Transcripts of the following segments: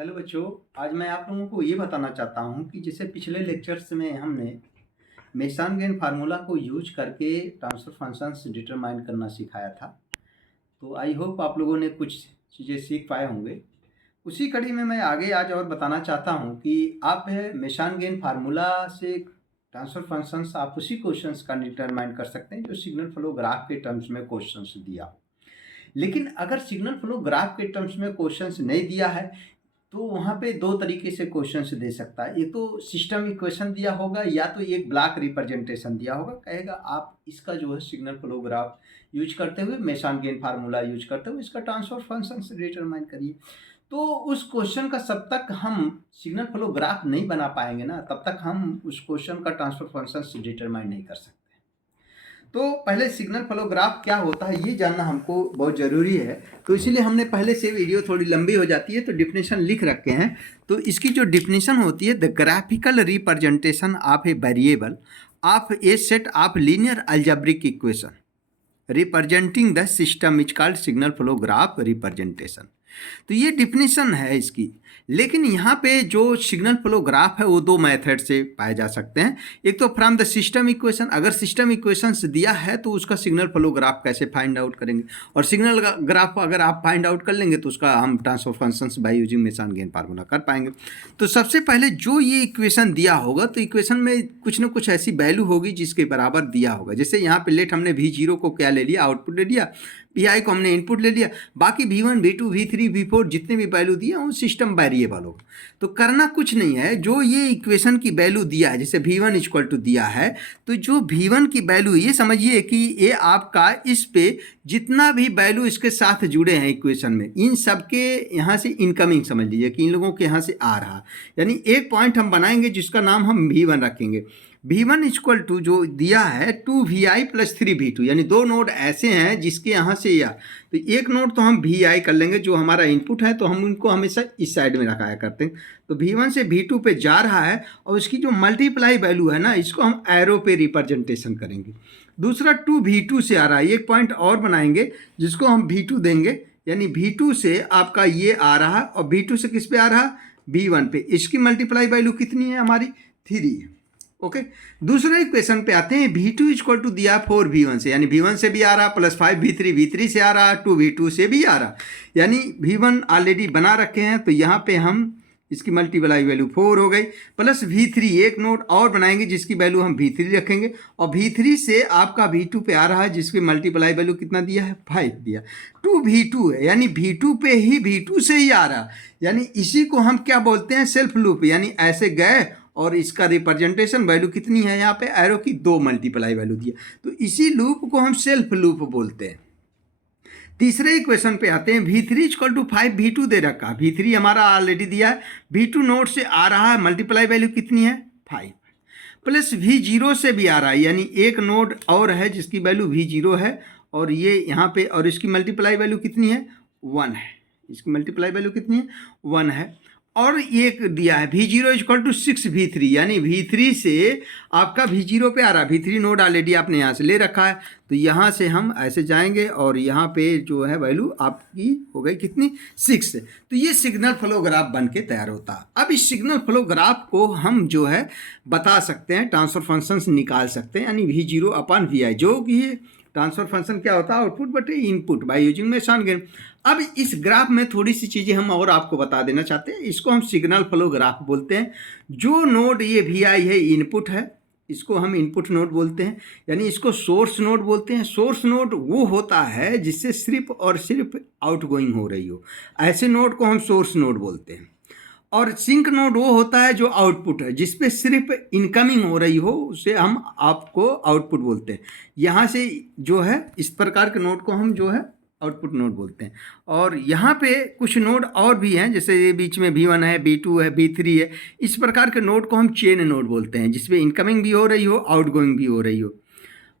Hello बच्चों। आज मैं आप लोगों को ये बताना चाहता हूँ कि जैसे पिछले लेक्चर्स में हमने मेसन गेन फार्मूला को यूज करके ट्रांसफर फंक्शंस डिटरमाइन करना सिखाया था। तो आई होप आप लोगों ने कुछ चीज़ें सीख पाए होंगे। उसी कड़ी में मैं आगे आज और बताना चाहता हूँ कि आप मेसन गेन फार्मूला से ट्रांसफर फंक्शंस आप उसी क्वेश्चंस का डिटरमाइन कर सकते हैं जो सिग्नल फ्लो ग्राफ के टर्म्स में क्वेश्चंस दिया। लेकिन अगर सिग्नल फ्लो ग्राफ के टर्म्स में क्वेश्चंस नहीं दिया है तो वहाँ पे दो तरीके से क्वेश्चंस दे सकता है। एक तो सिस्टम इक्वेशन दिया होगा या तो एक ब्लॉक रिप्रेजेंटेशन दिया होगा, कहेगा आप इसका जो है सिग्नल फ्लो ग्राफ यूज करते हुए मेसन गेन फार्मूला यूज करते हुए इसका ट्रांसफर फंक्शन से डिटरमाइन करिए। तो उस क्वेश्चन का जब तक हम सिग्नल फ्लो ग्राफ नहीं बना पाएंगे ना, तब तक हम उस क्वेश्चन का ट्रांसफर फंक्शन से डिटरमाइन नहीं कर सकते। तो पहले सिग्नल फ्लो ग्राफ क्या होता है ये जानना हमको बहुत ज़रूरी है। तो इसीलिए हमने पहले से वीडियो थोड़ी लंबी हो जाती है तो डिफिनेशन लिख रखे हैं। तो इसकी जो डिफिनेशन होती है, the graphical representation of a variable of A set of linear algebraic equation representing the system is called signal flow graph representation. तो ये डिफिनेशन है इसकी। लेकिन यहाँ पे जो सिग्नल फ्लो ग्राफ है वो दो मेथड से पाए जा सकते हैं। एक तो फ्रॉम द सिस्टम इक्वेशन, अगर सिस्टम इक्वेशंस दिया है तो उसका सिग्नल फ्लो ग्राफ कैसे फाइंड आउट करेंगे, और सिग्नल ग्राफ अगर आप फाइंड आउट कर लेंगे तो उसका हम transfer functions by using mason gain formula कर पाएंगे। तो सबसे पहले जो ये इक्वेशन दिया होगा तो इक्वेशन में कुछ ना कुछ ऐसी वैल्यू होगी जिसके बराबर दिया होगा। जैसे यहाँ पे लेट हमने V0 को क्या ले लिया, आउटपुट ले लिया, Pi को हमने इनपुट ले लिया, बाकी V1 V2 V3 V4 जितने भी वैल्यू दिए वो सिस्टम वेरिएबल हो। तो करना कुछ नहीं है, जो ये इक्वेशन की वैल्यू दिया है, जैसे V1 इक्वल टू दिया है, तो जो V1 की वैल्यू ये समझिए कि ये आपका इस पे जितना भी वैल्यू इसके साथ जुड़े हैं इक्वेशन में, इन सब के यहाँ से इनकमिंग समझ लीजिए कि इन लोगों के यहाँ से आ रहा। यानी एक पॉइंट हम बनाएंगे जिसका नाम हम V1 रखेंगे। V1 इक्वल टू जो दिया है 2Vi प्लस 3V2, यानी दो नोड ऐसे हैं जिसके यहाँ से या तो एक नोड तो हम Vi कर लेंगे जो हमारा इनपुट है, तो हम उनको हमेशा इस साइड में रखाया करते हैं। तो V1 से V2 पे जा रहा है और इसकी जो मल्टीप्लाई वैल्यू है ना, इसको हम एरो पे रिप्रेजेंटेशन करेंगे। दूसरा 2V2 से आ रहा है, एक पॉइंट और बनाएंगे जिसको हम V2 देंगे, यानी V2 से आपका ये आ रहा है और V2 से किस पे आ रहा है, V1 पे। इसकी मल्टीप्लाई वैल्यू कितनी है हमारी, 3 है। ओके, दूसरे इक्वेशन पे आते हैं। V2 इक्वल टू दिया 4V1 से, यानी V1 से भी आ रहा, प्लस 5V3 V3 से आ रहा, 2V2 से भी आ रहा, यानी V1 ऑलरेडी बना रखे हैं। तो यहाँ पे हम इसकी मल्टीप्लाई वैल्यू 4 हो गई, प्लस V3 एक नोड और बनाएंगे जिसकी वैल्यू हम V3 रखेंगे, और V3 से आपका V2 पे आ रहा है जिसकी मल्टीप्लाई वैल्यू कितना दिया है, 5 दिया। 2V2 है, यानी V2 पे ही V2 से ही आ रहा, यानी इसी को हम क्या बोलते हैं, सेल्फ लूप। यानी ऐसे गए और इसका रिप्रेजेंटेशन वैल्यू कितनी है, यहाँ पे एरो की 2 मल्टीप्लाई वैल्यू दिया, तो इसी लूप को हम सेल्फ लूप बोलते हैं। तीसरे इक्वेशन पे आते हैं। V3 इक्वल टू 5V2 दे रखा, V3 हमारा ऑलरेडी दिया है, V2 नोड से आ रहा है, मल्टीप्लाई वैल्यू कितनी है, 5, प्लस V0 से भी आ रहा है, यानी एक नोड और है जिसकी वैल्यू V0 है, और ये यहाँ पे, और इसकी मल्टीप्लाई वैल्यू कितनी है, 1 है। इसकी मल्टीप्लाई वैल्यू कितनी है, 1 है। और एक दिया है V0 इक्वल टू 6V3, यानी V3 से आपका V0 पे आ रहा है, V3 नोड ऑलरेडी आपने यहाँ से ले रखा है, तो यहाँ से हम ऐसे जाएंगे और यहाँ पे जो है वैल्यू आपकी हो गई कितनी, 6। तो ये सिग्नल फ्लो ग्राफ बन के तैयार होता है। अब इस सिग्नल फ्लो ग्राफ को हम जो है बता सकते हैं, ट्रांसफर फंक्शंस निकाल सकते हैं, यानी V0 अपॉन Vi, जो कि ट्रांसफर फंक्शन क्या होता है, आउटपुट बटे input by using mason gain. अब इस ग्राफ में थोड़ी सी चीज़ें हम और आपको बता देना चाहते हैं। इसको हम सिग्नल फ्लो ग्राफ बोलते हैं। जो नोड ये Vi है, इनपुट है, इसको हम इनपुट नोड बोलते हैं, यानी इसको सोर्स नोड बोलते हैं। सोर्स नोड वो होता है जिससे सिर्फ और सिर्फ आउटगोइंग हो रही हो, ऐसे नोड को हम सोर्स नोड बोलते हैं। और सिंक नोड वो होता है जो आउटपुट है, जिस पे सिर्फ इनकमिंग हो रही हो, उसे हम आपको आउटपुट बोलते हैं। यहाँ से जो है इस प्रकार के नोड को हम जो है आउटपुट नोड बोलते हैं। और यहाँ पे कुछ नोड और भी हैं, जैसे ये बीच में V1 है, V2 है, V3 है, इस प्रकार के नोड को हम चेन नोड बोलते हैं, जिसमें इनकमिंग भी हो रही हो, आउटगोइंग भी हो रही हो।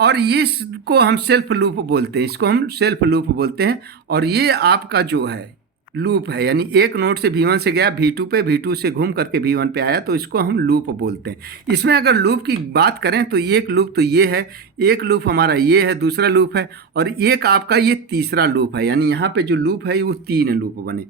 और ये इसको हम सेल्फ लूप बोलते हैं, इसको हम सेल्फ लूप बोलते हैं। और ये आपका जो है लूप है, यानी एक नोड से V1 से गया V2 पे, V2 से घूम करके V1 पे आया, तो इसको हम लूप बोलते हैं। इसमें अगर लूप की बात करें तो एक लूप तो ये है, एक लूप हमारा ये है, दूसरा लूप है, और एक आपका ये तीसरा लूप है, यानी यहाँ पे जो लूप है वो 3 लूप बने।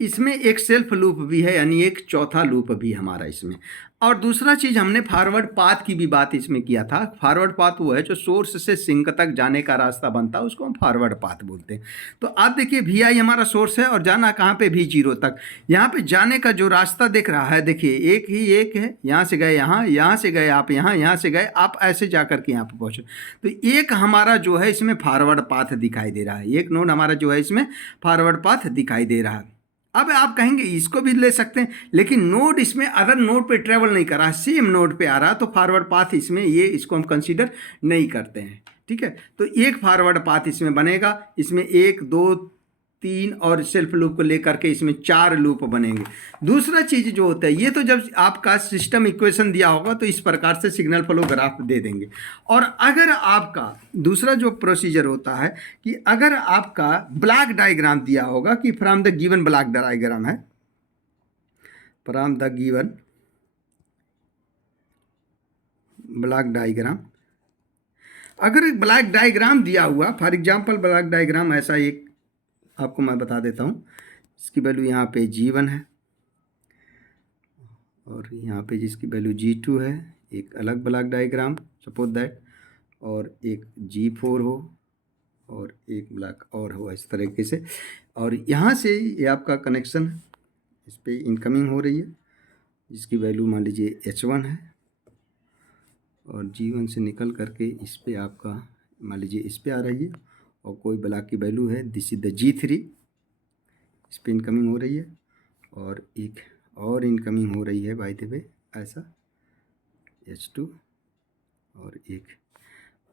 इसमें एक सेल्फ लूप भी है, यानी एक चौथा लूप भी हमारा इसमें। और दूसरा चीज़ हमने फॉरवर्ड पाथ की भी बात इसमें किया था। फॉरवर्ड पाथ वो है जो सोर्स से सिंक तक जाने का रास्ता बनता है, उसको हम फॉरवर्ड पाथ बोलते हैं। तो आप देखिए वी आई हमारा सोर्स है और जाना कहाँ पे, V0 तक। यहाँ पे जाने का जो रास्ता दिख रहा है, देखिए एक ही एक है, यहाँ से गए यहाँ, यहाँ से गए आप यहाँ, यहाँ से गए आप, ऐसे जा करके यहाँ पे पहुँचे। तो एक हमारा जो है इसमें फॉरवर्ड पाथ दिखाई दे रहा है, एक नोड हमारा जो है इसमें फॉरवर्ड पाथ दिखाई दे रहा है। अब आप कहेंगे इसको भी ले सकते हैं, लेकिन नोड इसमें अदर नोड पे ट्रेवल नहीं कर रहा, सेम नोड पे आ रहा, तो फॉरवर्ड पाथ इसमें ये इसको हम कंसीडर नहीं करते हैं। ठीक है, तो एक फॉरवर्ड पाथ इसमें बनेगा, इसमें 1 2 3 और सेल्फ लूप को लेकर के इसमें 4 लूप बनेंगे। दूसरा चीज़ जो होता है, ये तो जब आपका सिस्टम इक्वेशन दिया होगा तो इस प्रकार से सिग्नल फ्लो ग्राफ दे देंगे। और अगर आपका दूसरा जो प्रोसीजर होता है कि अगर आपका ब्लॉक डायग्राम दिया होगा कि from the given block diagram है, from the given block diagram, अगर ब्लॉक डायग्राम दिया हुआ, फॉर एग्जांपल ब्लॉक डायग्राम ऐसा एक आपको मैं बता देता हूँ। इसकी वैल्यू यहाँ पे G1 है और यहाँ पे जिसकी वैल्यू G2 है, एक अलग ब्लॉक डायग्राम सपोज दैट, और एक G4 हो और एक ब्लॉक और हो, इस तरीके से। और यहाँ से ये आपका कनेक्शन इस पर इनकमिंग हो रही है, जिसकी वैल्यू मान लीजिए H1 है, और G1 से निकल करके इस पर आपका मान लीजिए इस पर आ रही है, और कोई ब्लॉक की वैल्यू है, दिस इज द G3, इस पर इनकमिंग हो रही है, और एक और इनकमिंग हो रही है बाय द वे ऐसा H2, और एक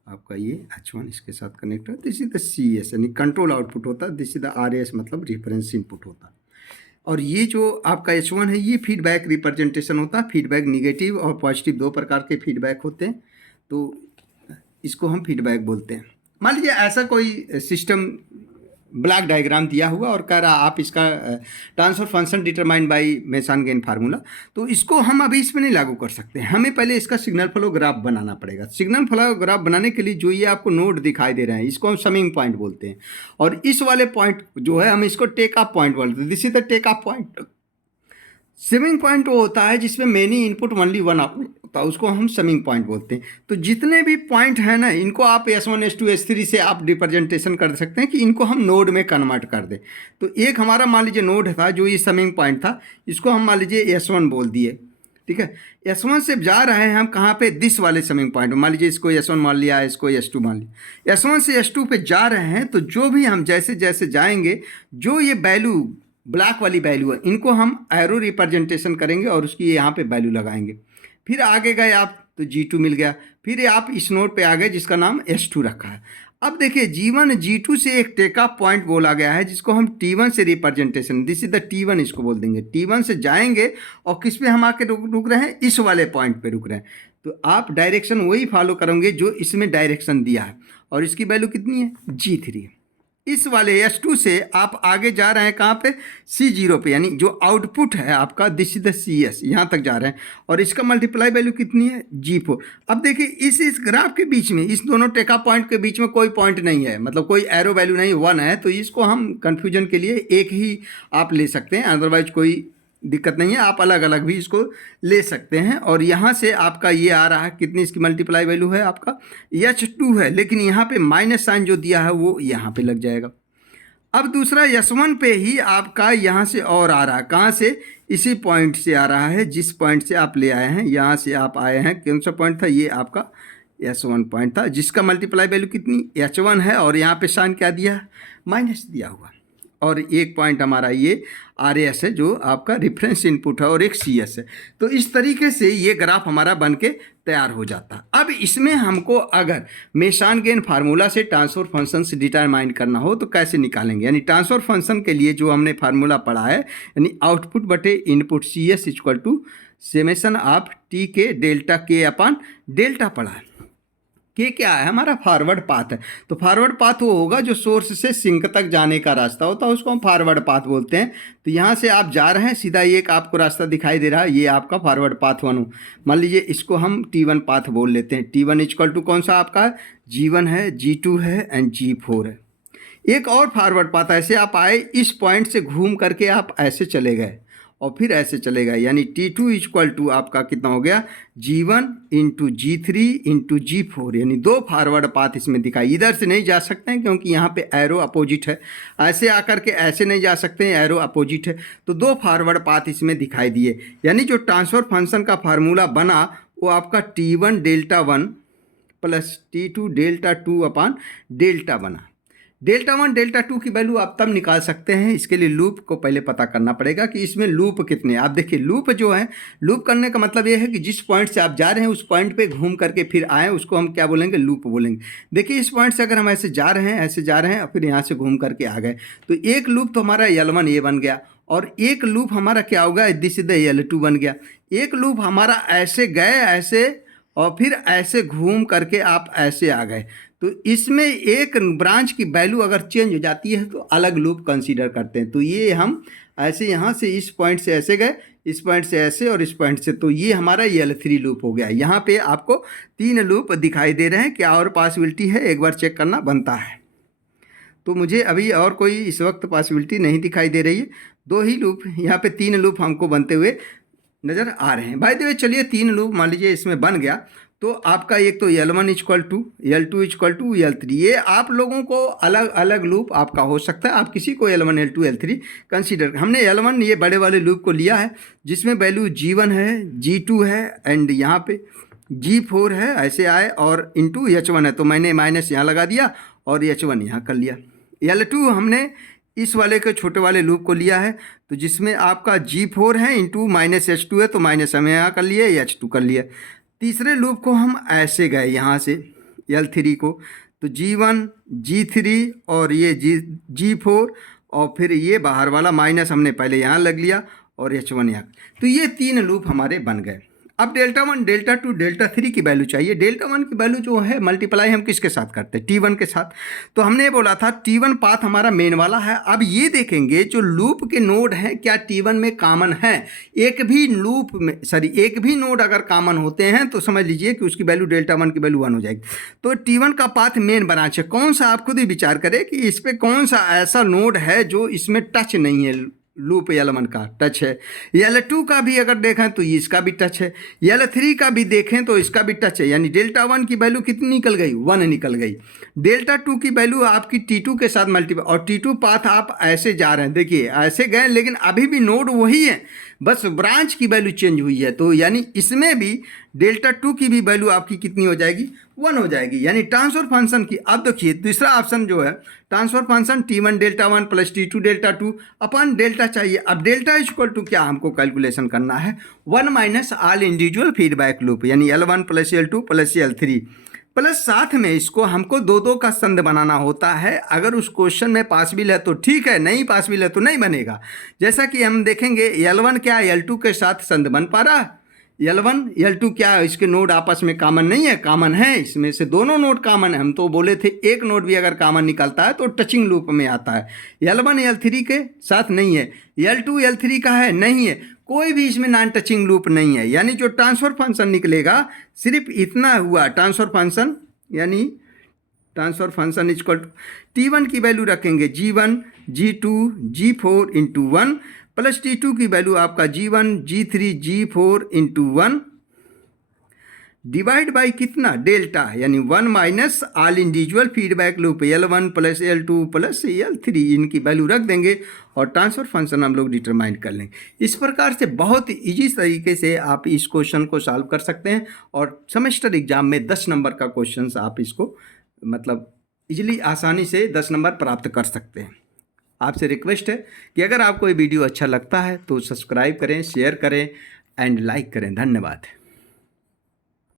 आपका ये H1 इसके साथ कनेक्ट है। दिस इज द CS यानी कंट्रोल आउटपुट होता है, दिस इज द RS मतलब रिफरेंस इनपुट होता है। और ये जो आपका H1 है ये फीडबैक रिप्रेजेंटेशन होता है। फीडबैक निगेटिव और पॉजिटिव दो प्रकार के फीडबैक होते हैं, तो इसको हम फीडबैक बोलते हैं। मान लीजिए ऐसा कोई सिस्टम ब्लॉक डायग्राम दिया हुआ और कह रहा आप इसका transfer function determined by mason gain formula, तो इसको हम अभी इसमें नहीं लागू कर सकते, हमें पहले इसका सिग्नल फ्लो ग्राफ बनाना पड़ेगा। सिग्नल फ्लो ग्राफ बनाने के लिए जो ये आपको नोड दिखाई दे रहे हैं इसको हम समिंग पॉइंट बोलते हैं, और इस वाले पॉइंट जो है हम इसको टेक ऑफ पॉइंट बोलते हैं। This is the take off point. Summing point वो होता है जिसमें many input only one output होता है, उसको हम समिंग पॉइंट बोलते हैं। तो जितने भी पॉइंट हैं ना, इनको आप S1 S2 S3 से आप रिप्रेजेंटेशन कर सकते हैं कि इनको हम नोड में कन्वर्ट कर दें। तो एक हमारा मान लीजिए नोड था जो ये समिंग पॉइंट था, इसको हम मान लीजिए S1 बोल दिए। ठीक है, S1 से जा रहे हैं हम कहाँ पे, दिस वाले समिंग पॉइंट, मान लीजिए इसको S1 मान लिया, इसको S2 मान लिया। S1 से S2 पे जा रहे हैं, तो जो भी हम जैसे जैसे जाएंगे, जो ये वैल्यू ब्लॉक वाली वैल्यू है, इनको हम एरो रिप्रेजेंटेशन करेंगे और उसकी यहाँ पे वैल्यू लगाएंगे। फिर आगे गए आप तो G2 मिल गया, फिर आप इस नोड पे आ गए जिसका नाम S2 रखा है। अब देखिए G1 G2 से एक टेक ऑफ पॉइंट बोला गया है जिसको हम T1 से representation, this is the T1 इसको बोल देंगे। T1 से जाएंगे और किस पे हम आके रुक रहे हैं, इस वाले पॉइंट पे रुक रहे हैं। तो आप डायरेक्शन वही फॉलो करोगे जो इसमें डायरेक्शन दिया है, और इसकी वैल्यू कितनी है, G3। इस वाले S2 से आप आगे जा रहे हैं कहाँ पे, C0 पे, यानी जो आउटपुट है आपका दिस इज द CS, यहाँ तक जा रहे हैं, और इसका मल्टीप्लाई वैल्यू कितनी है, G4। अब देखिए इस ग्राफ के बीच में, इस दोनों टेका पॉइंट के बीच में कोई पॉइंट नहीं है, मतलब कोई एरो वैल्यू नहीं, 1 है, तो इसको हम कन्फ्यूजन के लिए एक ही आप ले सकते हैं, अदरवाइज कोई दिक्कत नहीं है, आप अलग अलग भी इसको ले सकते हैं। और यहाँ से आपका ये आ रहा है, कितनी इसकी मल्टीप्लाई वैल्यू है आपका, H2 है, लेकिन यहाँ पे माइनस साइन जो दिया है वो यहाँ पे लग जाएगा। अब दूसरा S1 पे ही आपका यहाँ से और आ रहा है, कहाँ से, इसी पॉइंट से आ रहा है, जिस पॉइंट से आप ले आए हैं, यहाँ से आप आए हैं, कौन सा पॉइंट था, ये आपका S1 पॉइंट था, जिसका मल्टीप्लाई वैल्यू कितनी, H1 है, और यहाँ पे साइन क्या दिया है, माइनस दिया हुआ। और एक पॉइंट हमारा ये RS है जो आपका रेफरेंस इनपुट है, और एक CS है। तो इस तरीके से ये ग्राफ हमारा बन के तैयार हो जाता है। अब इसमें हमको अगर मेसन गेन फार्मूला से ट्रांसफर फंक्शन से डिटरमाइन करना हो तो कैसे निकालेंगे, यानी ट्रांसफर फंक्शन के लिए जो हमने फार्मूला पढ़ा है, यानी आउटपुट बटे input CS equal to summation of T के डेल्टा K अपॉन डेल्टा पढ़ा है। के क्या है, हमारा फॉरवर्ड पाथ है। तो फॉरवर्ड पाथ वो होगा जो सोर्स से सिंक तक जाने का रास्ता होता है, उसको हम फॉरवर्ड पाथ बोलते हैं। तो यहाँ से आप जा रहे हैं सीधा, एक आपको रास्ता दिखाई दे रहा है, ये आपका फॉरवर्ड पाथ 1 हो। मान लीजिए इसको हम T1 पाथ बोल लेते हैं। T1 इक्वल टू कौन सा आपका, G1 है, G2 है एंड G4 है। एक और फॉरवर्ड पाथ, ऐसे आप आए, इस पॉइंट से घूम करके आप ऐसे चले गए और फिर ऐसे चले गए, यानी T2 इक्वल टू आपका कितना हो गया, G1 into G3 into G4, यानी 2 फॉरवर्ड पाथ इसमें दिखाई। इधर से नहीं जा सकते हैं क्योंकि यहाँ पे एरो अपोजिट है, ऐसे आकर के ऐसे नहीं जा सकते हैं, एरो अपोजिट है, तो 2 फॉरवर्ड पाथ इसमें दिखाई दिए। यानी जो ट्रांसफर फंक्शन का फार्मूला बना वो आपका T1 delta 1 plus T2 delta 2 अपान डेल्टा बना। डेल्टा 1 डेल्टा 2 की वैल्यू आप तब निकाल सकते हैं, इसके लिए लूप को पहले पता करना पड़ेगा कि इसमें लूप कितने। आप देखिए लूप जो है, लूप करने का मतलब ये है कि जिस पॉइंट से आप जा रहे हैं उस पॉइंट पे घूम करके फिर आए, उसको हम क्या बोलेंगे, लूप बोलेंगे। देखिए इस पॉइंट से अगर हम ऐसे जा रहे हैं, ऐसे जा रहे हैं और फिर यहाँ से घूम करके आ गए, तो एक लूप तो हमारा L1 ये बन गया, और एक लूप हमारा क्या होगा, सीधे सीधे L2 बन गया। एक लूप हमारा ऐसे गए, ऐसे, और फिर ऐसे घूम करके आप ऐसे आ गए, तो इसमें एक ब्रांच की वैल्यू अगर चेंज हो जाती है तो अलग लूप कंसीडर करते हैं। तो ये हम ऐसे यहाँ से इस पॉइंट से ऐसे गए, इस पॉइंट से ऐसे और इस पॉइंट से, तो ये हमारा L3 लूप हो गया। यहाँ पे आपको 3 लूप दिखाई दे रहे हैं। क्या और पॉसिबिलिटी है, एक बार चेक करना बनता है। तो मुझे अभी और कोई इस वक्त पॉसिबिलिटी नहीं दिखाई दे रही है, 2 ही लूप, यहाँ पे 3 लूप हमको बनते हुए नज़र आ रहे हैं। बाय द वे चलिए 3 लूप मान लीजिए इसमें बन गया, तो आपका एक तो L1 equal to, L2 equal to, L3, ये आप लोगों को अलग अलग लूप आपका हो सकता है। आप किसी को L1 L2 L3 कंसीडर, हमने L1 ये बड़े वाले लूप को लिया है जिसमें वैल्यू G1 है, G2 है एंड यहाँ पे G4 है, ऐसे आए, और इंटू H1 है, तो मैंने माइनस यहाँ लगा दिया और H1 यहाँ कर लिया। L2 हमने इस वाले के छोटे वाले लूप को लिया है, तो जिसमें आपका G4 है इंटू माइनस H2 है, तो माइनस हमें यहाँ कर लिए, H2 कर लिया। तीसरे लूप को हम ऐसे गए यहाँ से L3 को, तो G1 G3 और ये G4, और फिर ये बाहर वाला माइनस हमने पहले यहाँ लग लिया और H1 यहाँ, तो ये 3 लूप हमारे बन गए। अब डेल्टा 1 डेल्टा 2 डेल्टा 3 की वैल्यू चाहिए। डेल्टा 1 की वैल्यू जो है मल्टीप्लाई हम किसके साथ करते हैं, T1 के साथ। तो हमने बोला था T1 पाथ हमारा मेन वाला है। अब ये देखेंगे जो लूप के नोड हैं क्या T1 में कॉमन है। एक भी लूप में एक भी नोड अगर कॉमन होते हैं तो समझ लीजिए कि उसकी वैल्यू डेल्टा 1 की वैल्यू 1 हो जाएगी। तो T1 का पाथ मेन ब्रांच है, कौन सा आप खुद ही विचार करें कि इस पर कौन सा ऐसा नोड है जो इसमें टच नहीं है, लूप L1 का टच है। L2 का भी अगर देखें तो इसका भी टच है, L3 का भी देखें तो इसका भी टच है, यानी डेल्टा 1 की वैल्यू कितनी निकल गई, 1 निकल गई। डेल्टा 2 की वैल्यू आपकी T2 के साथ मल्टीप्लाई, और T2 पाथ आप ऐसे जा रहे हैं, देखिए ऐसे गए लेकिन अभी भी नोड वही है, बस ब्रांच की वैल्यू चेंज हुई है। तो यानी इसमें भी डेल्टा 2 की भी वैल्यू आपकी कितनी हो जाएगी, 1 हो जाएगी। यानी ट्रांसफर फंक्शन की, अब देखिए दूसरा ऑप्शन जो है transfer function T1 delta 1 plus T2 delta 2 अपन डेल्टा चाहिए। अब डेल्टा इक्वल टू क्या हमको कैलकुलेशन करना है, 1 minus all individual feedback loop, यानी L1 plus L2 plus L3 plus साथ में इसको हमको 2-2 का संध बनाना होता है। अगर उस क्वेश्चन में पॉसिबल है तो ठीक है, नहीं पॉसिबल है तो नहीं बनेगा। जैसा कि हम देखेंगे L1 क्या L2 के साथ संध बन पा रहा है, L1 L2 क्या इसके नोड आपस में कॉमन नहीं है, कॉमन है, इसमें से दोनों नोड कॉमन है। हम तो बोले थे एक नोड भी अगर कॉमन निकलता है तो टचिंग लूप में आता है। L1 L3 के साथ नहीं है, L2 L3 का है, नहीं है, कोई भी इसमें नॉन टचिंग लूप नहीं है। यानी जो ट्रांसफर फंक्शन निकलेगा सिर्फ इतना हुआ, ट्रांसफर फंक्शन यानी transfer function equal to T1 की वैल्यू रखेंगे G1 G2 G4 into 1 plus T2 की वैल्यू आपका G1 G3 G4 into 1 divide by कितना, डेल्टा, यानी 1 minus all individual feedback loop L1 plus L2 plus L3, इनकी value रख देंगे और ट्रांसफर फंक्शन हम लोग डिटरमाइन कर लेंगे। इस प्रकार से बहुत ईजी तरीके से आप इस क्वेश्चन को सॉल्व कर सकते हैं और सेमेस्टर एग्जाम में 10 नंबर का क्वेश्चन आप इसको मतलब इजीली आसानी से 10 नंबर प्राप्त कर सकते हैं। आपसे रिक्वेस्ट है कि अगर आपको ये वीडियो अच्छा लगता है तो सब्सक्राइब करें, शेयर करें एंड लाइक करें। धन्यवाद।